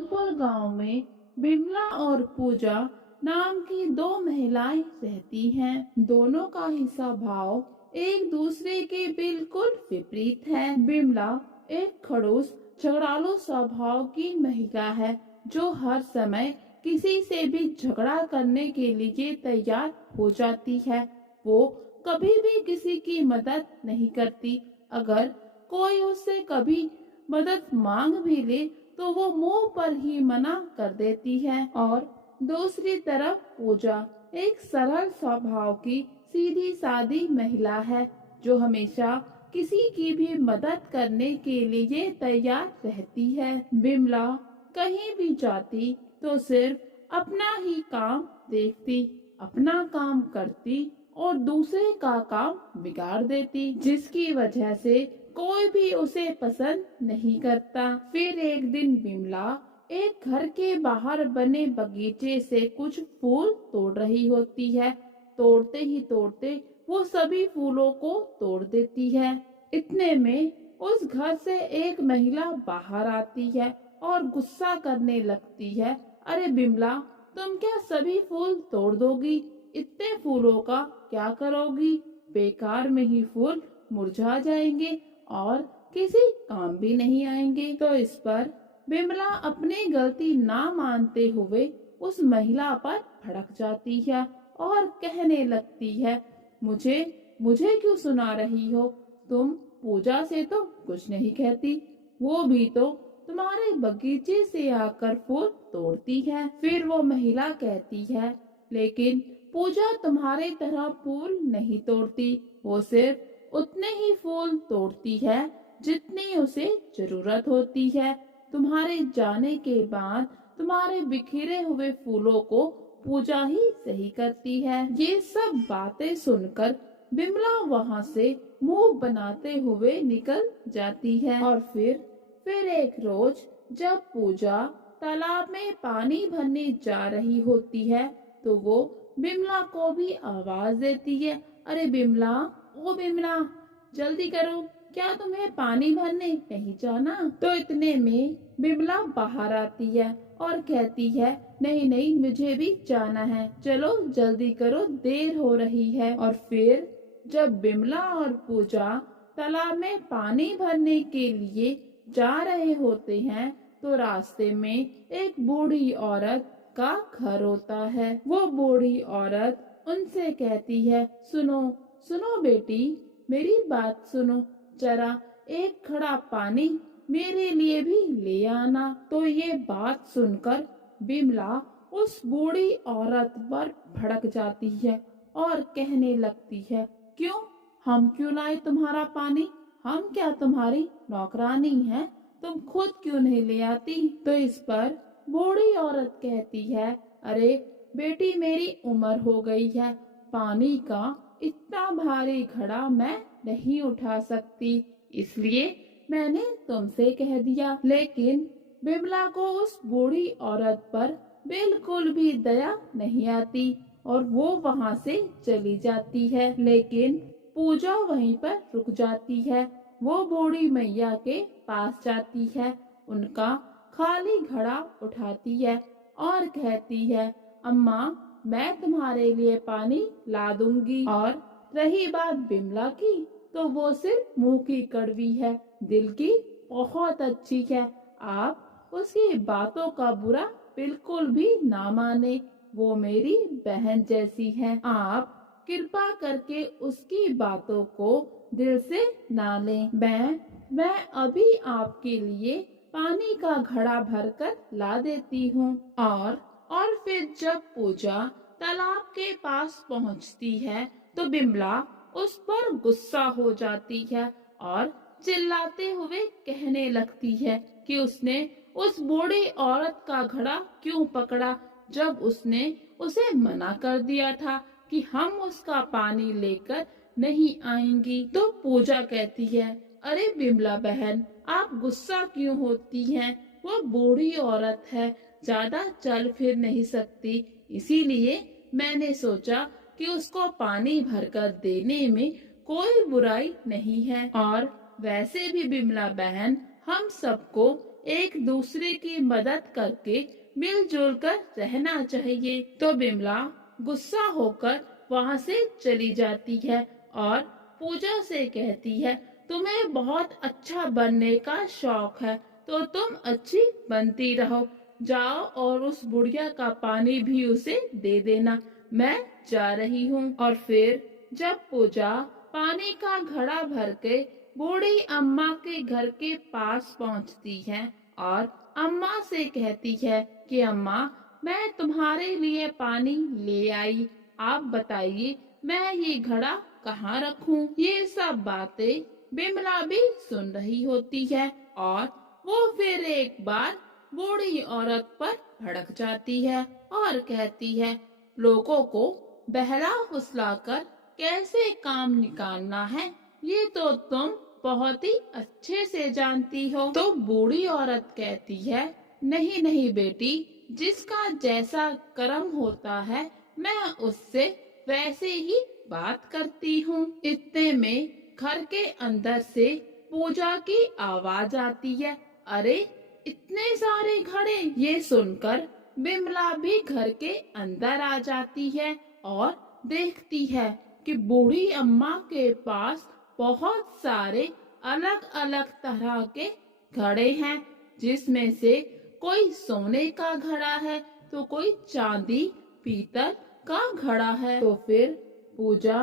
जौनपुर गांव में बिमला और पूजा नाम की दो महिलाएं रहती हैं। दोनों का ही स्वभाव एक दूसरे के बिल्कुल विपरीत है। बिमला एक खड़ूस झगड़ालू स्वभाव की महिला है जो हर समय किसी से भी झगड़ा करने के लिए तैयार हो जाती है। वो कभी भी किसी की मदद नहीं करती। अगर कोई उससे कभी मदद मांग भी ले तो वो मुंह पर ही मना कर देती है। और दूसरी तरफ पूजा एक सरल स्वभाव की सीधी सादी महिला है जो हमेशा किसी की भी मदद करने के लिए तैयार रहती है। बिमला कहीं भी जाती तो सिर्फ अपना ही काम देखती, अपना काम करती और दूसरे का काम बिगाड़ देती, जिसकी वजह से कोई भी उसे पसंद नहीं करता। फिर एक दिन बिमला एक घर के बाहर बने बगीचे से कुछ फूल तोड़ रही होती है। तोड़ते ही तोड़ते वो सभी फूलों को तोड़ देती है। इतने में उस घर से एक महिला बाहर आती है और गुस्सा करने लगती है। अरे बिमला, तुम क्या सभी फूल तोड़ दोगी? इतने फूलों का क्या करोगी? बेकार में ही फूल मुरझा जाएंगे और किसी काम भी नहीं आएंगे। तो इस पर बिमला अपनी गलती ना मानते हुए उस महिला पर भड़क जाती है और कहने लगती है, मुझे मुझे क्यों सुना रही हो? तुम पूजा से तो कुछ नहीं कहती, वो भी तो तुम्हारे बगीचे से आकर फूल तोड़ती है। फिर वो महिला कहती है, लेकिन पूजा तुम्हारे तरह फूल नहीं तोड़ती, वो सिर्फ उतने ही फूल तोड़ती है जितनी उसे जरूरत होती है। तुम्हारे जाने के बाद तुम्हारे बिखरे हुए फूलों को पूजा ही सही करती है। ये सब बातें सुनकर बिमला वहाँ से मुंह बनाते हुए निकल जाती है। और फिर एक रोज जब पूजा तालाब में पानी भरने जा रही होती है तो वो बिमला को भी आवाज देती है, अरे बिमला, ओ बिमला, जल्दी करो, क्या तुम्हें पानी भरने नहीं जाना? तो इतने में बिमला बाहर आती है और कहती है, नहीं नहीं, मुझे भी जाना है, चलो जल्दी करो, देर हो रही है। और फिर जब बिमला और पूजा तालाब में पानी भरने के लिए जा रहे होते हैं तो रास्ते में एक बूढ़ी औरत का घर होता है। वो बूढ़ी औरत उनसे कहती है, सुनो सुनो बेटी, मेरी बात सुनो, जरा एक घड़ा पानी मेरे लिए भी ले आना। तो ये बात सुनकर बिमला उस बूढ़ी औरत पर भड़क जाती है और कहने लगती है, क्यों, हम क्यों लाए तुम्हारा पानी? हम क्या तुम्हारी नौकरानी हैं? तुम खुद क्यों नहीं ले आती? तो इस पर बूढ़ी औरत कहती है, अरे बेटी, मेरी उम्र हो गई है, पानी का इतना भारी घड़ा मैं नहीं उठा सकती, इसलिए मैंने तुमसे कह दिया। लेकिन बिमला को उस बूढ़ी औरत पर बिल्कुल भी दया नहीं आती और वो वहाँ से चली जाती है। लेकिन पूजा वहीं पर रुक जाती है। वो बूढ़ी मैया के पास जाती है, उनका खाली घड़ा उठाती है और कहती है, अम्मा, मैं तुम्हारे लिए पानी ला दूंगी। और रही बात बिमला की, तो वो सिर्फ मुंह की कड़वी है, दिल की बहुत अच्छी है। आप उसकी बातों का बुरा बिल्कुल भी ना माने, वो मेरी बहन जैसी है। आप कृपा करके उसकी बातों को दिल से ना लें। मैं अभी आपके लिए पानी का घड़ा भरकर ला देती हूँ। और फिर जब पूजा तालाब के पास पहुँचती है तो बिमला उस पर गुस्सा हो जाती है और चिल्लाते हुए कहने लगती है कि उसने उस बूढ़ी औरत का घड़ा क्यों पकड़ा, जब उसने उसे मना कर दिया था कि हम उसका पानी लेकर नहीं आएंगी। तो पूजा कहती है, अरे बिमला बहन, आप गुस्सा क्यों होती हैं? वो बूढ़ी औरत है, ज्यादा चल फिर नहीं सकती, इसीलिए मैंने सोचा कि उसको पानी भरकर देने में कोई बुराई नहीं है। और वैसे भी बिमला बहन, हम सबको एक दूसरे की मदद करके मिलजुल कर रहना चाहिए। तो बिमला गुस्सा होकर वहाँ से चली जाती है और पूजा से कहती है, तुम्हें बहुत अच्छा बनने का शौक है तो तुम अच्छी बनती रहो। जाओ और उस बुढ़िया का पानी भी उसे दे देना, मैं जा रही हूँ। और फिर जब पूजा पानी का घड़ा भर के बूढ़ी अम्मा के घर के पास पहुँचती है और अम्मा से कहती है कि अम्मा, मैं तुम्हारे लिए पानी ले आई, आप बताइए मैं ये घड़ा कहाँ रखूं? ये सब बातें बिमला भी सुन रही होती है और वो फिर एक बार बूढ़ी औरत पर भड़क जाती है और कहती है, लोगों को बहला फुसलाकर कैसे काम निकालना है ये तो तुम बहुत ही अच्छे से जानती हो। तो बूढ़ी औरत कहती है, नहीं नहीं बेटी, जिसका जैसा कर्म होता है मैं उससे वैसे ही बात करती हूँ। इतने में घर के अंदर से पूजा की आवाज आती है, अरे इतने सारे घड़े। ये सुनकर बिमला भी घर के अंदर आ जाती है और देखती है कि बूढ़ी अम्मा के पास बहुत सारे अलग अलग तरह के घड़े हैं, जिसमें से कोई सोने का घड़ा है तो कोई चांदी पीतल का घड़ा है। तो फिर पूजा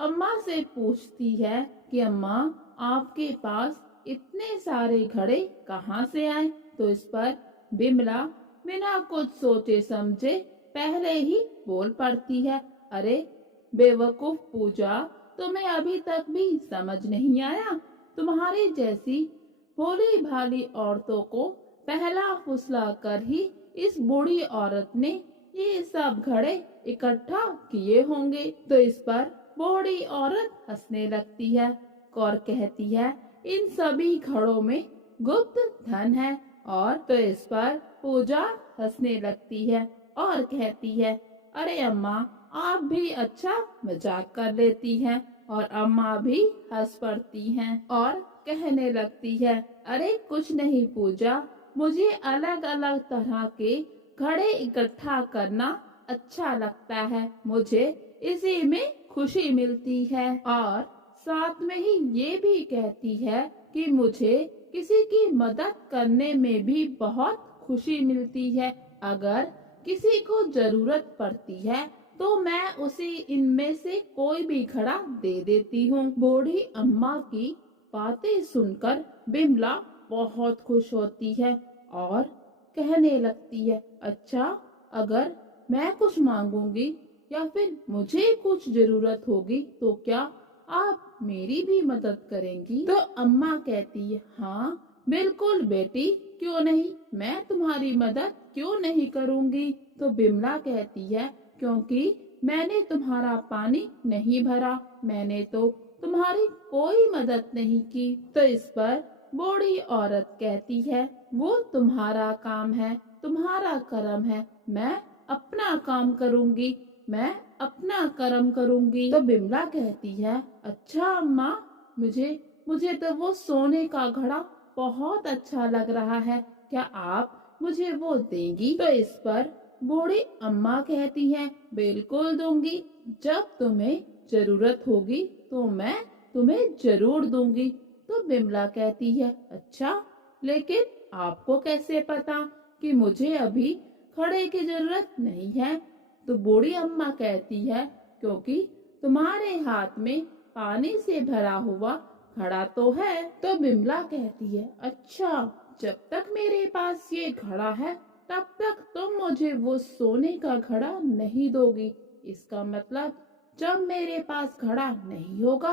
अम्मा से पूछती है कि अम्मा, आपके पास इतने सारे घड़े कहाँ से आए? तो इस पर बिमला बिना कुछ सोचे समझे पहले ही बोल पड़ती है, अरे बेवकूफ पूजा, तुम्हें अभी तक भी समझ नहीं आया? तुम्हारी जैसी भोली भाली औरतों को पहला फुसला कर ही इस बूढ़ी औरत ने ये सब घड़े इकट्ठा किए होंगे। तो इस पर बूढ़ी औरत हंसने लगती है और कहती है, इन सभी घड़ों में गुप्त धन है। और तो इस पर पूजा हंसने लगती है और कहती है, अरे अम्मा, आप भी अच्छा मजाक कर लेती हैं। और अम्मा भी हंस पड़ती हैं और कहने लगती है, अरे कुछ नहीं पूजा, मुझे अलग अलग तरह के घड़े इकट्ठा करना अच्छा लगता है, मुझे इसी में खुशी मिलती है। और साथ में ही ये भी कहती है कि मुझे किसी की मदद करने में भी बहुत खुशी मिलती है। अगर किसी को जरूरत पड़ती है तो मैं उसे इनमें से कोई भी घड़ा दे देती हूँ। बूढ़ी अम्मा की बातें सुनकर बिमला बहुत खुश होती है और कहने लगती है, अच्छा, अगर मैं कुछ मांगूंगी या फिर मुझे कुछ जरूरत होगी तो क्या आप मेरी भी मदद करेंगी? तो अम्मा कहती है, हाँ बिल्कुल बेटी, क्यों नहीं, मैं तुम्हारी मदद क्यों नहीं करूंगी। तो बिमला कहती है, क्योंकि मैंने तुम्हारा पानी नहीं भरा, मैंने तो तुम्हारी कोई मदद नहीं की। तो इस पर बूढ़ी औरत कहती है, वो तुम्हारा काम है, तुम्हारा कर्म है, मैं अपना काम करूंगी, मैं अपना कर्म करूंगी। तो बिमला कहती है, अच्छा अम्मा, मुझे तो वो सोने का घड़ा बहुत अच्छा लग रहा है, क्या आप मुझे वो देंगी? तो इस पर बूढ़ी अम्मा कहती है, बिल्कुल दूंगी, जब तुम्हें जरूरत होगी तो मैं तुम्हें जरूर दूंगी। तो बिमला कहती है, अच्छा, लेकिन आपको कैसे पता कि मुझे अभी घड़े की जरूरत नहीं है? तो बूढ़ी अम्मा कहती है, क्योंकि तुम्हारे हाथ में पानी से भरा हुआ घड़ा तो है। तो बिमला कहती है, अच्छा, जब तक मेरे पास ये घड़ा है तब तक तुम मुझे वो सोने का घड़ा नहीं दोगी, इसका मतलब जब मेरे पास घड़ा नहीं होगा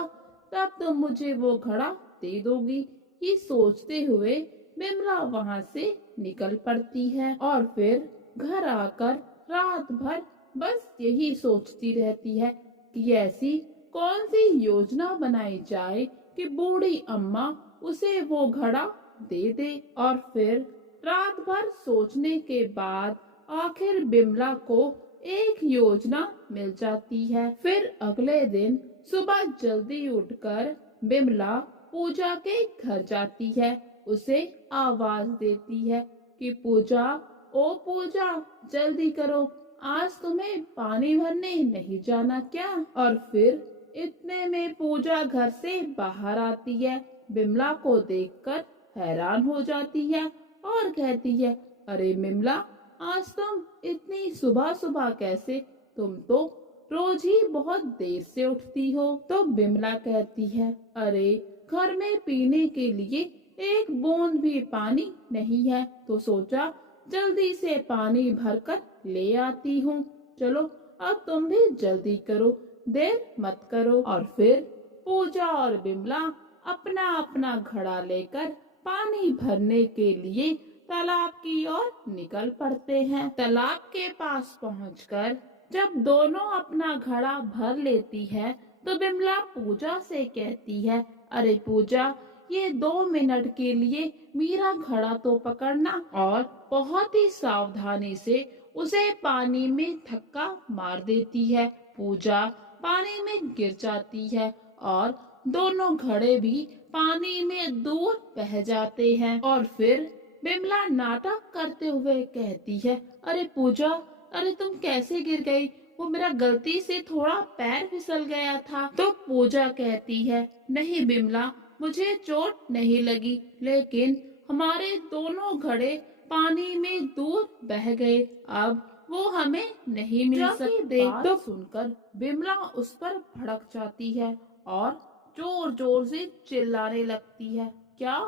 तब तुम मुझे वो घड़ा दे दोगी। ये सोचते हुए बिमला वहाँ से निकल पड़ती है और फिर घर आकर रात भर बस यही सोचती रहती है कि ऐसी कौन सी योजना बनाई जाए कि बूढ़ी अम्मा उसे वो घड़ा दे दे। और फिर रात भर सोचने के बाद आखिर बिमला को एक योजना मिल जाती है। फिर अगले दिन सुबह जल्दी उठकर बिमला पूजा के घर जाती है उसे आवाज देती है कि पूजा, ओ पूजा, जल्दी करो, आज तुम्हें पानी भरने नहीं जाना क्या? और फिर इतने में पूजा घर से बाहर आती है। बिमला को देखकर हैरान हो जाती है और कहती है, अरे बिमला, आज तुम इतनी सुबह सुबह कैसे? तुम तो रोज ही बहुत देर से उठती हो। तो बिमला कहती है, अरे घर में पीने के लिए एक बूंद भी पानी नहीं है, तो सोचा जल्दी से पानी भरकर ले आती हूँ। चलो अब तुम भी जल्दी करो, देर मत करो। और फिर पूजा और बिमला अपना अपना घड़ा लेकर पानी भरने के लिए तालाब की ओर निकल पड़ते हैं। तालाब के पास पहुंचकर जब दोनों अपना घड़ा भर लेती है तो बिमला पूजा से कहती है, अरे पूजा, ये 2 मिनट के लिए मेरा घड़ा तो पकड़ना। और बहुत ही सावधानी से उसे पानी में धक्का मार देती है। पूजा पानी में गिर जाती है और दोनों घड़े भी पानी में दूर बह जाते हैं। और फिर बिमला नाटक करते हुए कहती है, अरे पूजा, अरे तुम कैसे गिर गई? वो मेरा गलती से थोड़ा पैर फिसल गया था। तो पूजा कहती है, नहीं बिमला, मुझे चोट नहीं लगी, लेकिन हमारे दोनों घड़े पानी में दूर बह गए, अब वो हमें नहीं मिल सकते। तो सुनकर बिमला उस पर भड़क जाती है और जोर जोर से चिल्लाने लगती है, क्या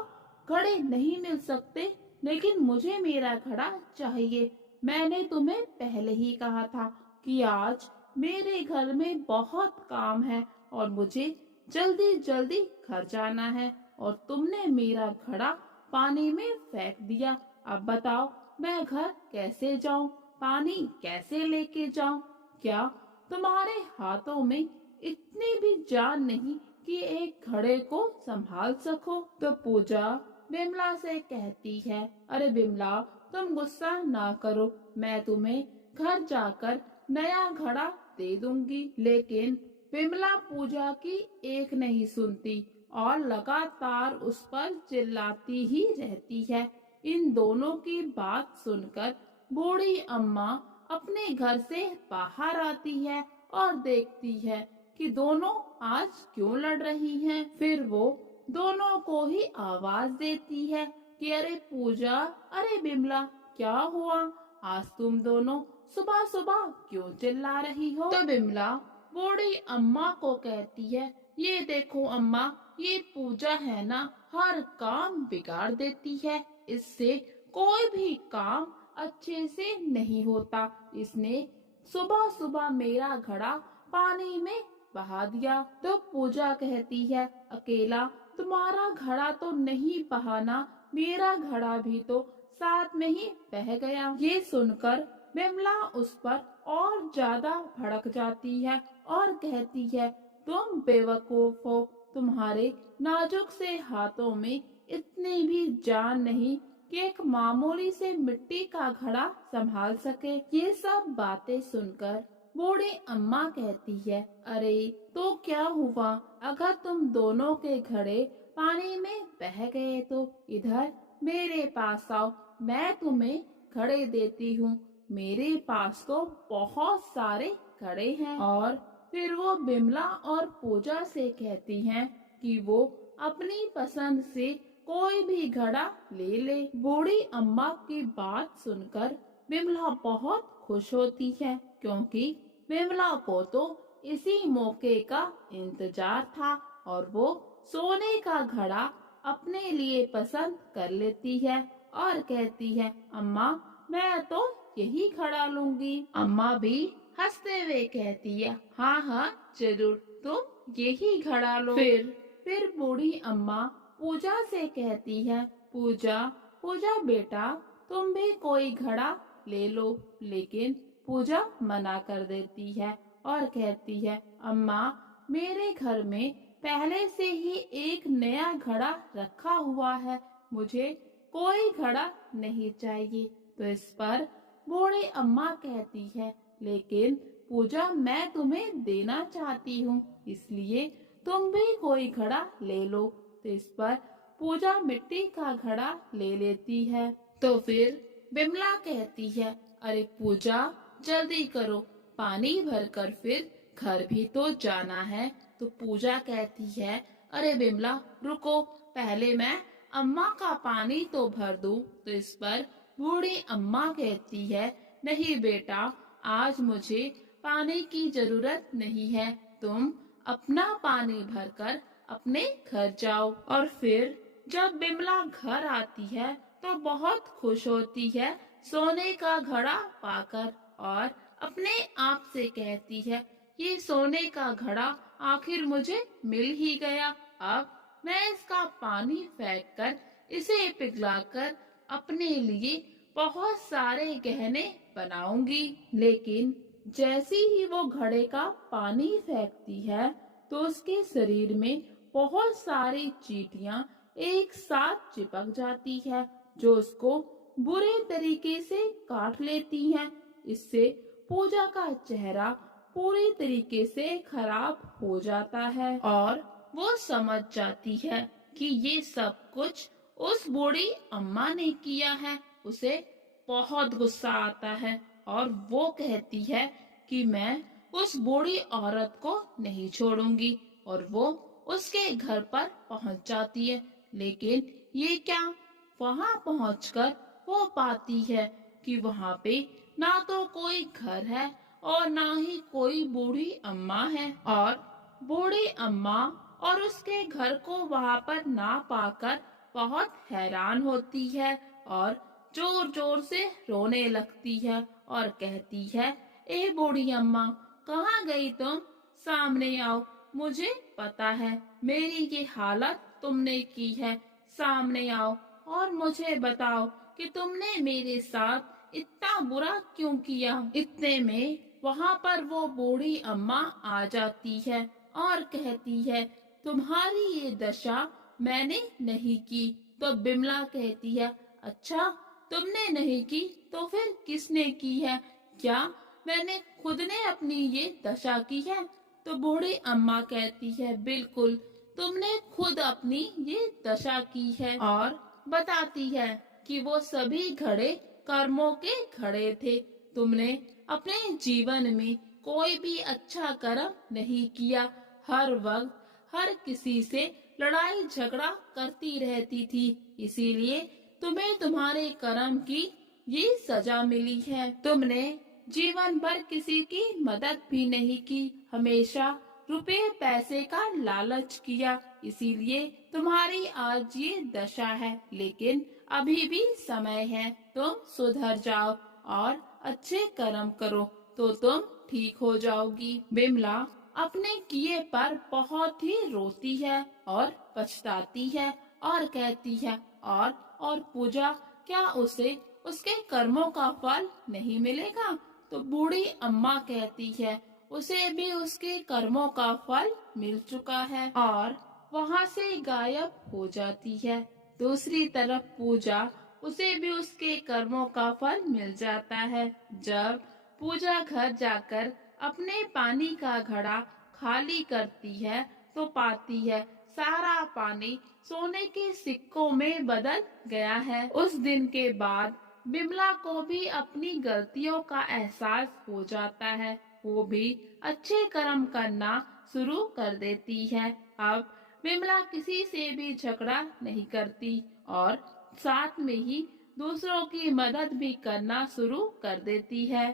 घड़े नहीं मिल सकते? लेकिन मुझे मेरा घड़ा चाहिए। मैंने तुम्हें पहले ही कहा था कि आज मेरे घर में बहुत काम है और मुझे जल्दी जल्दी घर जाना है, और तुमने मेरा घड़ा पानी में फेंक दिया। अब बताओ मैं घर कैसे जाऊं? पानी कैसे लेके जाऊं? क्या तुम्हारे हाथों में इतनी भी जान नहीं कि एक घड़े को संभाल सको? तो पूजा बिमला से कहती है, अरे बिमला, तुम गुस्सा ना करो, मैं तुम्हें घर जाकर नया घड़ा दे दूंगी। लेकिन बिमला पूजा की एक नहीं सुनती और लगातार उस पर चिल्लाती ही रहती है। इन दोनों की बात सुनकर बूढ़ी अम्मा अपने घर से बाहर आती है और देखती है कि दोनों आज क्यों लड़ रही हैं। फिर वो दोनों को ही आवाज देती है कि अरे पूजा, अरे बिमला, क्या हुआ? आज तुम दोनों सुबह सुबह क्यों चिल्ला रही हो? तो बिमला बूढ़ी अम्मा को कहती है, ये देखो अम्मा, ये पूजा है ना, हर काम बिगाड़ देती है, इससे कोई भी काम अच्छे से नहीं होता। इसने सुबह सुबह मेरा घड़ा पानी में बहा दिया। तो पूजा कहती है, अकेला तुम्हारा घड़ा तो नहीं बहाना, मेरा घड़ा भी तो साथ में ही बह गया। ये सुनकर बिमला उस पर और ज्यादा भड़क जाती है और कहती है, तुम बेवकूफ हो, तुम्हारे नाजुक से हाथों में इतनी भी जान नहीं कि एक मामूली से मिट्टी का घड़ा संभाल सके। ये सब बातें सुनकर बूढ़ी अम्मा कहती है, अरे तो क्या हुआ? अगर तुम दोनों के घड़े पानी में बह गए तो इधर मेरे पास आओ, मैं तुम्हें घड़े देती हूँ। मेरे पास तो बहुत सारे घड़े हैं। और फिर वो बिमला और पूजा से कहती हैं कि वो अपनी पसंद से कोई भी घड़ा ले ले। बूढ़ी अम्मा की बात सुनकर बिमला बहुत खुश होती है, क्योंकि बिमला को तो इसी मौके का इंतजार था और वो सोने का घड़ा अपने लिए पसंद कर लेती है और कहती है, अम्मा, मैं तो यही घड़ा लूंगी। अम्मा भी हंसते हुए कहती है, हाँ हाँ जरूर, तुम यही घड़ा लो। फिर बूढ़ी अम्मा पूजा से कहती है, पूजा, पूजा बेटा, तुम भी कोई घड़ा ले लो। लेकिन पूजा मना कर देती है और कहती है, अम्मा, मेरे घर में पहले से ही एक नया घड़ा रखा हुआ है, मुझे कोई घड़ा नहीं चाहिए। तो इस पर बूढ़ी अम्मा कहती है, लेकिन पूजा, मैं तुम्हें देना चाहती हूँ, इसलिए तुम भी कोई घड़ा ले लो। तो इस पर पूजा मिट्टी का घड़ा ले लेती है। तो फिर बिमला कहती है, अरे पूजा जल्दी करो, पानी भरकर फिर घर भी तो जाना है। तो पूजा कहती है, अरे बिमला रुको, पहले मैं अम्मा का पानी तो भर दूं। तो इस पर बूढ़ी अम्मा कहती है, नहीं बेटा, आज मुझे पानी की जरूरत नहीं है, तुम अपना पानी भरकर अपने घर जाओ। और फिर जब बिमला घर आती है तो बहुत खुश होती है सोने का घड़ा पाकर, और अपने आप से कहती है, ये सोने का घड़ा आखिर मुझे मिल ही गया। अब मैं इसका पानी फेंक कर इसे पिघलाकर अपने लिए बहुत सारे गहने बनाऊंगी। लेकिन जैसे ही वो घड़े का पानी फेंकती है तो उसके शरीर में बहुत सारी चींटियां एक साथ चिपक जाती है, जो उसको बुरे तरीके से काट लेती हैं। इससे पूजा का चेहरा पूरी तरीके से खराब हो जाता है और वो समझ जाती है कि ये सब कुछ उस बूढ़ी अम्मा ने किया है। उसे बहुत गुस्सा आता है और वो कहती है कि मैं उस बूढ़ी औरत को नहीं छोड़ूंगी, और वो उसके घर पर पहुंच जाती है। लेकिन ये क्या, वहां पहुंचकर वो पाती है कि वहां पे ना तो कोई घर है और ना ही कोई बूढ़ी अम्मा है, और बूढ़ी अम्मा और उसके घर को वहां पर ना पाकर बहुत हैरान होती है और जोर जोर से रोने लगती है और कहती है, ए बूढ़ी अम्मा, कहाँ गई तुम? सामने आओ, मुझे पता है मेरी ये हालत तुमने की है। सामने आओ और मुझे बताओ कि तुमने मेरे साथ इतना बुरा क्यों किया। इतने में वहाँ पर वो बूढ़ी अम्मा आ जाती है और कहती है, तुम्हारी ये दशा मैंने नहीं की। तो बिमला कहती है, अच्छा तुमने नहीं की तो फिर किसने की है? क्या मैंने खुद ने अपनी ये दशा की है? तो बूढ़ी अम्मा कहती है, बिल्कुल तुमने खुद अपनी ये दशा की है, और बताती है कि वो सभी घड़े कर्मों के घड़े थे। तुमने अपने जीवन में कोई भी अच्छा कर्म नहीं किया, हर वक्त हर किसी से लड़ाई झगड़ा करती रहती थी, इसीलिए तुम्हें तुम्हारे कर्म की ये सजा मिली है। तुमने जीवन भर किसी की मदद भी नहीं की, हमेशा रुपए पैसे का लालच किया, इसीलिए तुम्हारी आज ये दशा है। लेकिन अभी भी समय है, तुम सुधर जाओ और अच्छे कर्म करो तो तुम ठीक हो जाओगी। बिमला अपने किए पर बहुत ही रोती है और पछताती है और कहती है, और पूजा, क्या उसे उसके कर्मों का फल नहीं मिलेगा? तो बूढ़ी अम्मा कहती है, उसे भी उसके कर्मों का फल मिल चुका है, और वहाँ से गायब हो जाती है। दूसरी तरफ पूजा, उसे भी उसके कर्मों का फल मिल जाता है। जब पूजा घर जाकर अपने पानी का घड़ा खाली करती है तो पाती है सारा पानी सोने के सिक्कों में बदल गया है। उस दिन के बाद बिमला को भी अपनी गलतियों का एहसास हो जाता है, वो भी अच्छे कर्म करना शुरू कर देती है। अब बिमला किसी से भी झगड़ा नहीं करती और साथ में ही दूसरों की मदद भी करना शुरू कर देती है।